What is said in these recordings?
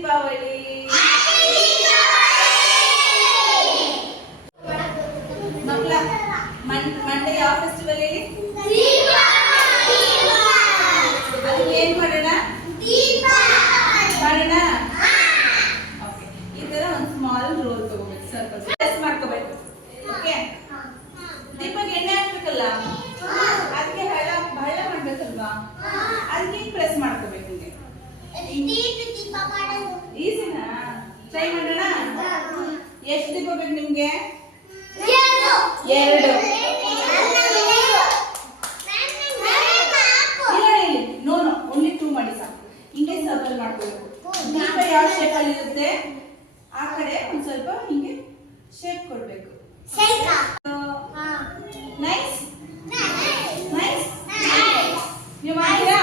ದೀಪಾವಳಿ. ಮಕ್ಕಳ ಮಂಡೇ ಯಾವ ಫೆಸ್ಟಿವಲ್ ಹೇಳಿ? ಅದಕ್ಕೆ ಏನ್ ಮಾಡೋಣ? ಮಾಡೋಣ. ಓಕೆ, ಈ ತರ ಒಂದು ಸ್ಮಾಲ್ ರೋಲ್ ತಗೋಬೇಕು, ಸರ್ಕಲ್ ಪ್ರೆಸ್ ಮಾಡ್ಕೋಬೇಕು. ಓಕೆ, ದೀಪಕ್ಕೆ ಎಣ್ಣೆ ಹಾಕ್ಬೇಕಲ್ಲ, ಅದಕ್ಕೆ ಹಳ್ಳ ಮಾಡ್ಬೇಕಲ್ವಾ, ಅದಕ್ಕೆ ಪ್ರೆಸ್ ಮಾಡ್ಕೋಬೇಕು. ಈಸಿನಾ? ಟ್ರೈ ಮಾಡೋಣ. ಎಷ್ಟು ದೀಪ ಬೇಕು ನಿಮ್ಗೆ? 2. ನೋ ಓನ್ಲಿ 2 ಮಾಡಿ ಸಾಕು. ಹಿಂಗೆ ಸರ್ಕಲ್ ಮಾಡ್ಕೋಬೇಕು. ದೀಪ ಯಾವ ಶೇಪ್ ಅಲ್ಲಿ ಇರುತ್ತೆ ಆ ಕಡೆ ಒಂದ್ ಸ್ವಲ್ಪ ಹಿಂಗೆ ಶೇಪ್ ಕೊಡ್ಬೇಕು. Nice nice. ನೀವು ಮಾಡ್ತೀರಾ?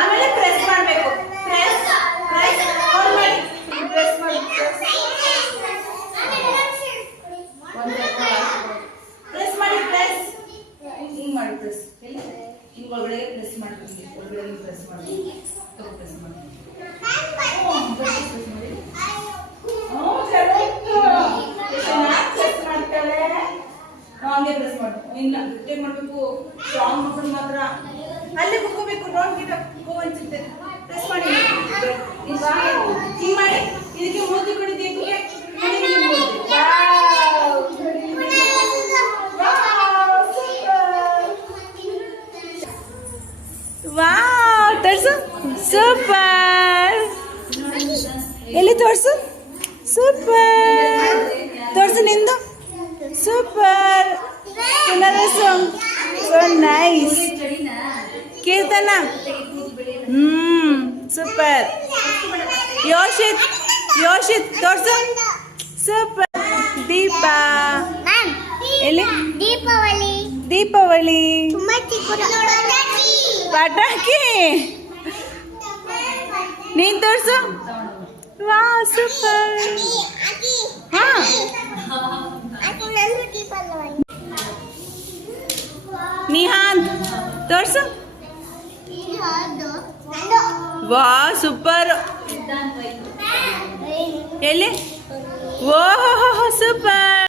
ಆಮೇಲೆ ಪ್ರೆಸ್ ಮಾಡಬೇಕು. ಪ್ರೆಸ್ ಪ್ರೆಸ್ ಹೋಲ್ಡ್ ಮಾಡಿ. ಪ್ರೆಸ್ ಮಾಡಿ. ಪ್ರೆಸ್ ಮಾಡಿ. ಪ್ರೆಸ್ ಹಿಂಗ್ ಮಾಡಿ. ಪ್ರೆಸ್ ಹಿಂಗ್ ಒಳಗಡೆ ಪ್ರೆಸ್ ಮಾಡ್ತೀನಿ. ಒಳಗಡೆ ಪ್ರೆಸ್ ಮಾಡಿ. ಪ್ರೆಸ್ ಮಾಡಿ. ಹಂಗೆ ಪ್ರೆಸ್ ಮಾಡು. ಇಲ್ಲ ಗಟ್ಟಿಯಾಗಿ ಮಾಡ್ಬೇಕು. ಸ್ಟ್ರಾಂಗ್ ಮಕ್ಕಳು ಮಾತ್ರ ಅಲ್ಲೇ ಕುತ್ಕೋಬೇಕು. Don't ಗಿಟ್ up. ಗೋ ಅನ್ಸುತ್ತೆ. ಪ್ರೆಸ್ ಮಾಡಿ. ಇಲ್ವಾ ಹಿಂಗ್ ಮಾಡಿ. ಇದಕ್ಕೆ ಮೂತಿ ಕೊಡಿ. ವಾವ್, ತೋರ್ಸು. ಸೂಪರ್. ಎಲ್ಲಿ ತೋರ್ಸು. ಸೂಪರ್. ತೋರ್ಸು ನಿಂದು. ಸೂಪರ್. ಪುನರಸು. So nice. Keerthana. Super. Yoshith ತೋರ್ಸು. ಸೂಪರ್. ದೀಪ. ಎಲ್ಲಿ? ದೀಪಾವಳಿ. ಪಟಾಕಿ. ನೀನ್ ತೋರ್ಸು. ವಾ ಸೂಪರ್. ಹಾ, ನಿಹಾಂತ್ ತೋರ್ಸು. ವಾ ಸೂಪರ್. ಎಲ್ಲಿ? ಓಹೋ ಸೂಪರ್.